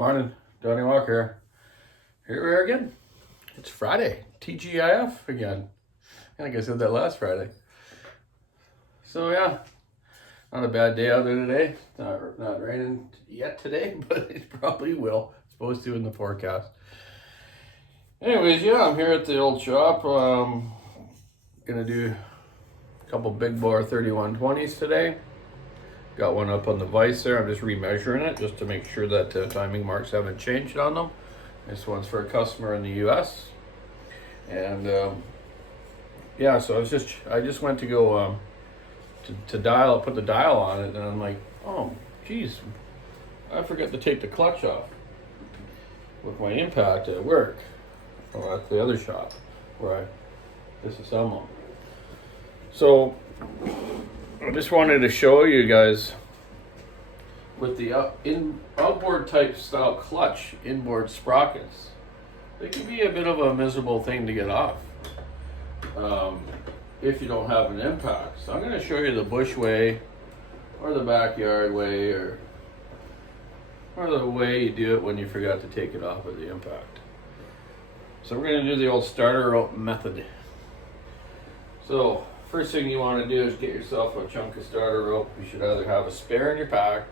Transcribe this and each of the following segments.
Morning, Donny Walker. Here we are again. It's Friday, TGIF again. I think I said that last Friday. So yeah, not a bad day out there today. Not raining yet today, but it probably will. It's supposed to in the forecast. Anyways, yeah, I'm here at the old shop. Gonna do a couple big bore 3120s today. Got one up on the vise there. I'm just remeasuring it just to make sure that timing marks haven't changed on them. This one's for a customer in the U.S. And yeah, so I just went to go to put the dial on it, and I'm like, oh, geez, I forgot to take the clutch off with my impact at work or at the other shop where I disassemble them. So I just wanted to show you guys with the outboard type style clutch inboard sprockets. They can be a bit of a miserable thing to get off if you don't have an impact. So I'm going to show you the bush way or the backyard way or the way you do it when you forgot to take it off with the impact. So we're going to do the old starter rope method. So first thing you want to do is get yourself a chunk of starter rope. You should either have a spare in your pack,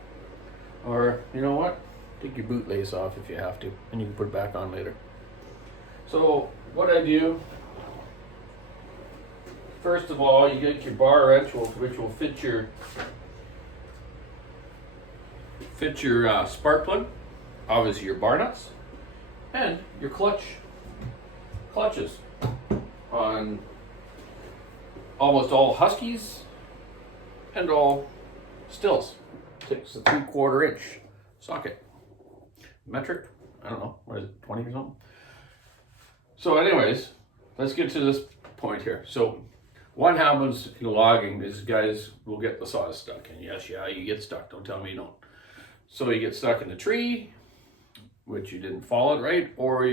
or you know what, take your bootlace off if you have to, and you can put it back on later. So what I do, first of all, you get your bar wrench, which will fit your spark plug, obviously your bar nuts, and your clutches on almost all Huskies and all Stills. Takes a 3/4 inch socket. Metric, I don't know, what is it, 20 or something? So anyways, let's get to this point here. So what happens in logging is guys will get the saw stuck. And yes, yeah, you get stuck, don't tell me you don't. So you get stuck in the tree, which you didn't follow it right, or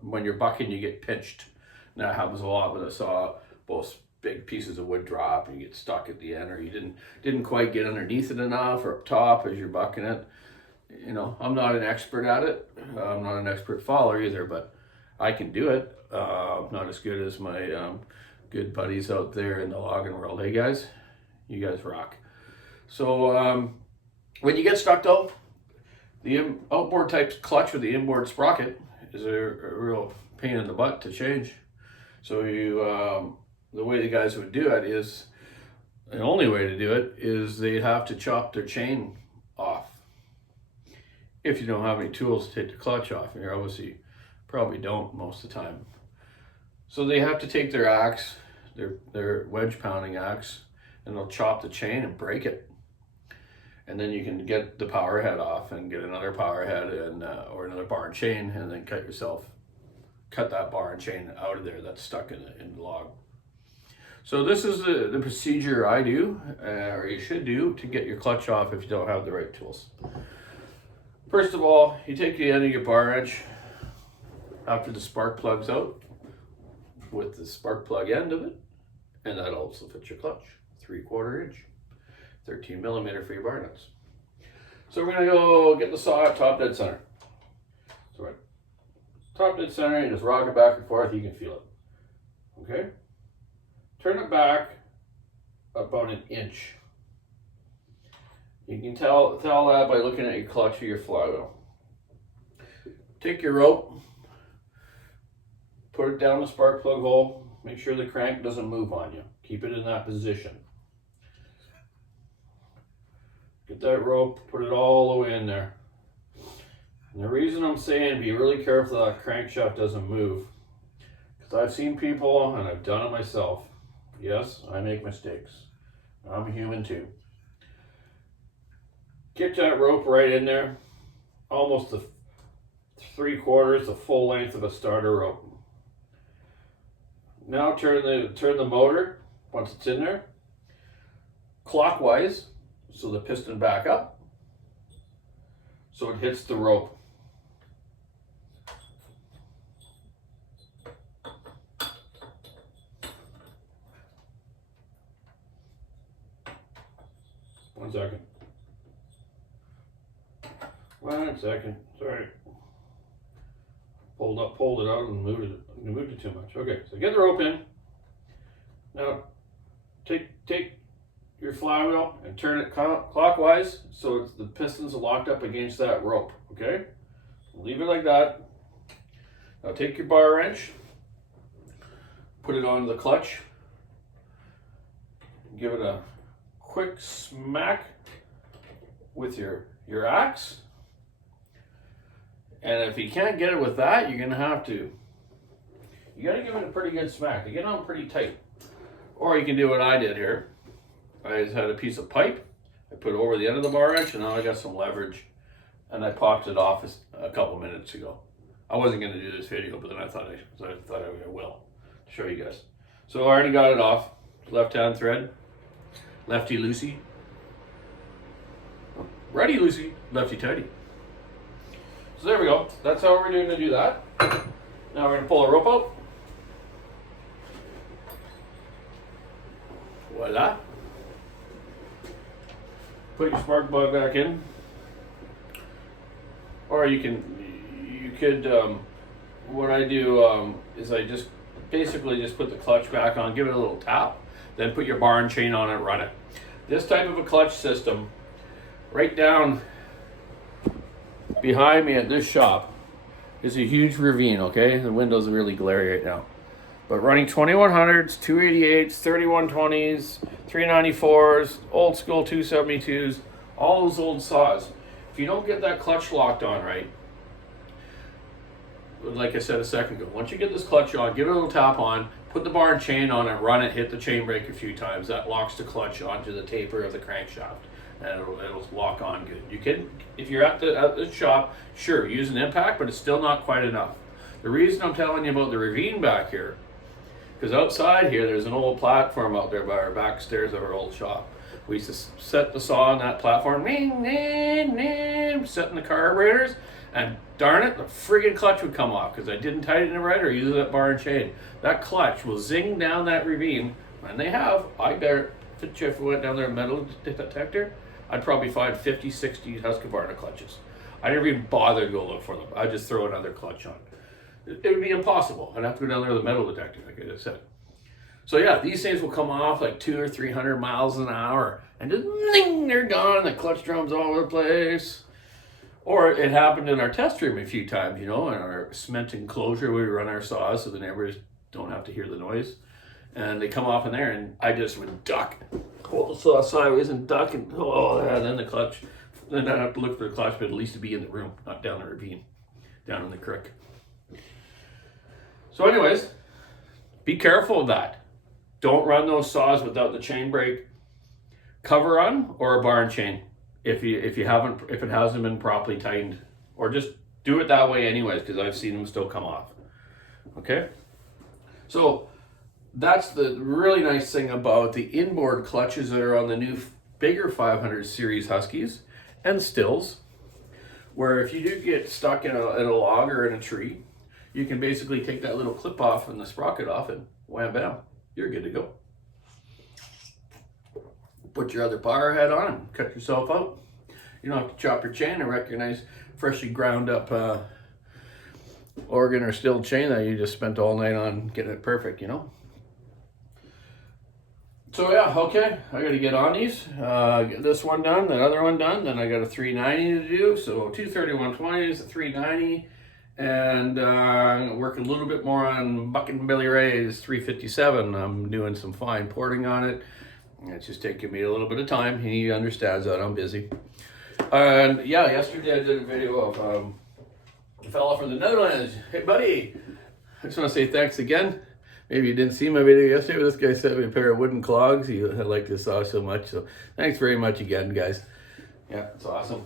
when you're bucking, you get pinched. And that happens a lot with a saw. Both big pieces of wood drop and you get stuck at the end, or you didn't quite get underneath it enough or up top as you're bucking it. You know, I'm not an expert at it. I'm not an expert faller either, but I can do it. Not as good as my good buddies out there in the logging world. Hey guys, you guys rock. So when you get stuck though, the outboard type clutch with the inboard sprocket is a real pain in the butt to change. So the way the guys would do it is, the only way to do it is they'd have to chop their chain off. If you don't have any tools to take the clutch off, and you obviously probably don't most of the time. So they have to take their axe, their wedge pounding axe, and they'll chop the chain and break it. And then you can get the power head off and get another power head and or another bar and chain, and then cut that bar and chain out of there that's stuck in the log. So this is the procedure I do, or you should do, to get your clutch off if you don't have the right tools. First of all, you take the end of your bar wrench after the spark plug's out with the spark plug end of it, and that also fits your clutch, 3/4 inch, 13 millimeter for your bar nuts. So we're gonna go get the saw at top dead center. So right, top dead center, you just rock it back and forth, you can feel it, okay? Turn it back about an inch. You can tell that by looking at your clutch or your flywheel. Take your rope, put it down the spark plug hole, make sure the crank doesn't move on you. Keep it in that position. Get that rope, put it all the way in there. And the reason I'm saying be really careful that crankshaft doesn't move, because I've seen people, and I've done it myself. Yes, I make mistakes. I'm human too. Get that rope right in there, almost the 3/4, the full length of a starter rope. Now turn the motor, once it's in there, clockwise, so the piston back up, so it hits the rope. One second. 1 second. Sorry. Pulled it out and moved it too much. Okay, so get the rope in. Now take your flywheel and turn it clockwise so the pistons are locked up against that rope. Okay? Leave it like that. Now take your bar wrench, put it on the clutch, give it a quick smack with your axe. And if you can't get it with that, you gotta give it a pretty good smack to get on pretty tight. Or you can do what I did here. I just had a piece of pipe, I put it over the end of the bar wrench, and now I got some leverage, and I popped it off a couple minutes ago. I wasn't gonna do this video, but then I thought I will show you guys. So I already got it off. Left hand thread, lefty loosey, righty loosey, lefty tighty. So there we go. That's how we're going to do that. Now we're going to pull the rope out. Voila. Put your spark plug back in. Or you could, what I do is I just basically just put the clutch back on, give it a little tap, then put your bar and chain on it, run it. This type of a clutch system, right down behind me at this shop, is a huge ravine, okay? The windows are really glary right now. But running 2100s, 288s, 3120s, 394s, old school 272s, all those old saws. If you don't get that clutch locked on right, like I said a second ago, once you get this clutch on, give it a little tap on, put the bar and chain on it, run it, hit the chain brake a few times. That locks the clutch onto the taper of the crankshaft, and it'll lock on good. You can, if you're at the shop, sure, use an impact, but it's still not quite enough. The reason I'm telling you about the ravine back here, because outside here, there's an old platform out there by our back stairs of our old shop. We used to set the saw on that platform, setting the carburetors, and darn it, the friggin' clutch would come off because I didn't tighten it right or use that bar and chain. That clutch will zing down that ravine, and they have. I bet if it went down there a metal detector, I'd probably find 50, 60 Husqvarna clutches. I never even bother to go look for them. I'd just throw another clutch on. It would be impossible. I'd have to go down there with a metal detector, like I just said. So yeah, these things will come off like 200 or 300 miles an hour, and just ding, they're gone. The clutch drums all over the place. Or it happened in our test room a few times, in our cement enclosure where we run our saws so the neighbors don't have to hear the noise. And they come off in there, and I just would duck. Hold the saw sideways and duck, and then the clutch. Then I'd have to look for the clutch, but at least to be in the room, not down the ravine, down in the creek. So anyways, be careful of that. Don't run those saws without the chain brake cover on or a bar and chain. If it hasn't been properly tightened, or just do it that way anyways, because I've seen them still come off. Okay, so that's the really nice thing about the inboard clutches that are on the new bigger 500 series Huskies and Stills, where if you do get stuck in a log or in a tree, you can basically take that little clip off and the sprocket off, and wham bam, you're good to go. Put your other power head on and cut yourself out. You don't have to chop your chain and wreck your nice freshly ground up organ or stilled chain that you just spent all night on getting it perfect, So yeah, okay, I got to get on these. Get this one done, that other one done, then I got a 390 to do. So 2 3120s, a 390, and work a little bit more on Buck and Billy Ray's 357. I'm doing some fine porting on it. It's just taking me a little bit of time. He understands that I'm busy. And yeah, yesterday I did a video of a fella from the Netherlands. Hey buddy, I just want to say thanks again. Maybe you didn't see my video yesterday, but this guy sent me a pair of wooden clogs. He liked this saw so much. So thanks very much again, guys. Yeah, it's awesome.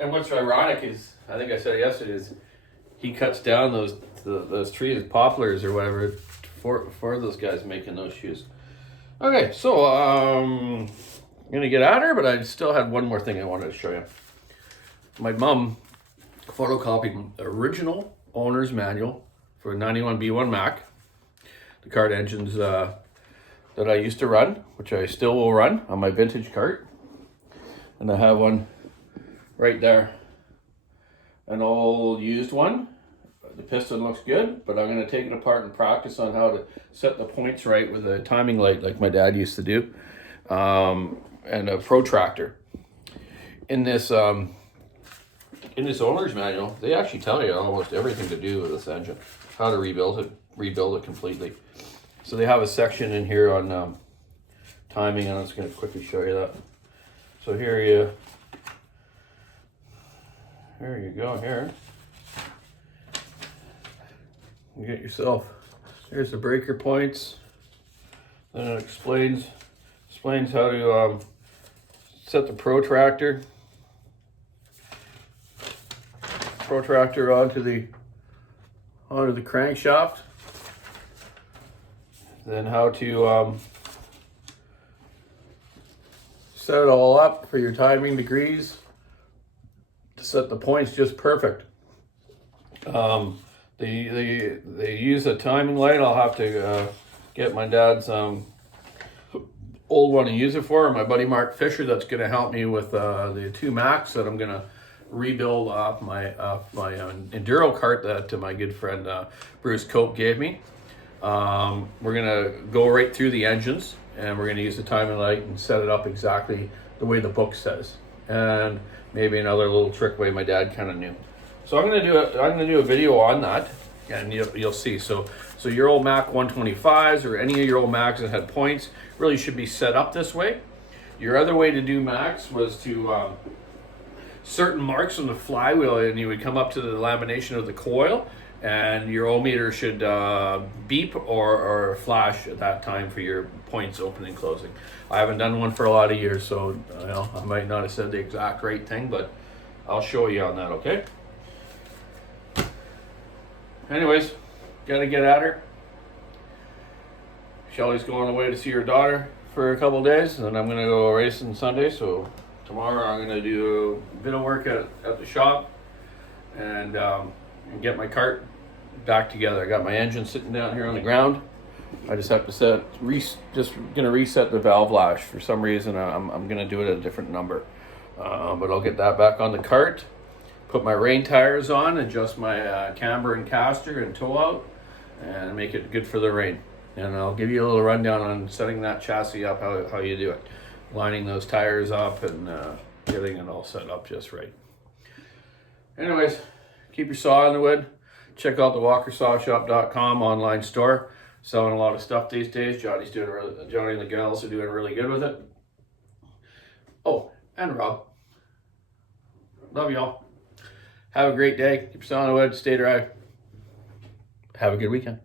And what's ironic is, I think I said it yesterday, is he cuts down those trees, poplars or whatever, for those guys making those shoes. Okay, so I'm gonna get at her, but I still had one more thing I wanted to show you. My mom photocopied the original owner's manual for 91B1 Mac, the kart engines that I used to run, which I still will run on my vintage kart. And I have one right there. An old used one. The piston looks good, but I'm going to take it apart and practice on how to set the points right with a timing light like my dad used to do, and a protractor. In this owner's manual, they actually tell you almost everything to do with this engine, how to rebuild it completely. So they have a section in here on timing, and I'm just going to quickly show you that. So here you go. Here, you get yourself. Here's the breaker points. Then it explains how to set the protractor onto the crankshaft. Then how to set it all up for your timing degrees to set the points just perfect. They use a timing light. I'll have to get my dad's old one to use it for. My buddy Mark Fisher, that's going to help me with the 2 Max that I'm going to rebuild off my Enduro cart that my good friend Bruce Cope gave me. We're going to go right through the engines, and we're going to use the timing light and set it up exactly the way the book says, and maybe another little trick way my dad kind of knew. So I'm going to do a video on that, and you'll see. So your old Mac 125s or any of your old Macs that had points really should be set up this way. Your other way to do Macs was to certain marks on the flywheel, and you would come up to the lamination of the coil, and your ohm meter should beep or flash at that time for your points opening and closing. I haven't done one for a lot of years, so I might not have said the exact right thing, but I'll show you on that, okay? Anyways, gotta get at her. Shelly's going away to see her daughter for a couple days, and then I'm gonna go racing Sunday, so tomorrow I'm gonna do a bit of work at the shop and get my cart back together. I got my engine sitting down here on the ground. I just have to just gonna reset the valve lash. For some reason, I'm gonna do it at a different number, but I'll get that back on the cart. Put my rain tires on, adjust my camber and caster and tow out, and make it good for the rain. And I'll give you a little rundown on setting that chassis up, how you do it, lining those tires up and getting it all set up just right. Anyways, keep your saw in the wood. Check out the walkersawshop.com online store. Selling a lot of stuff these days. Johnny and the gals are doing really good with it. Oh, and Rob. Love y'all. Have a great day. Keep your saw in the wood. Stay dry. Have a good weekend.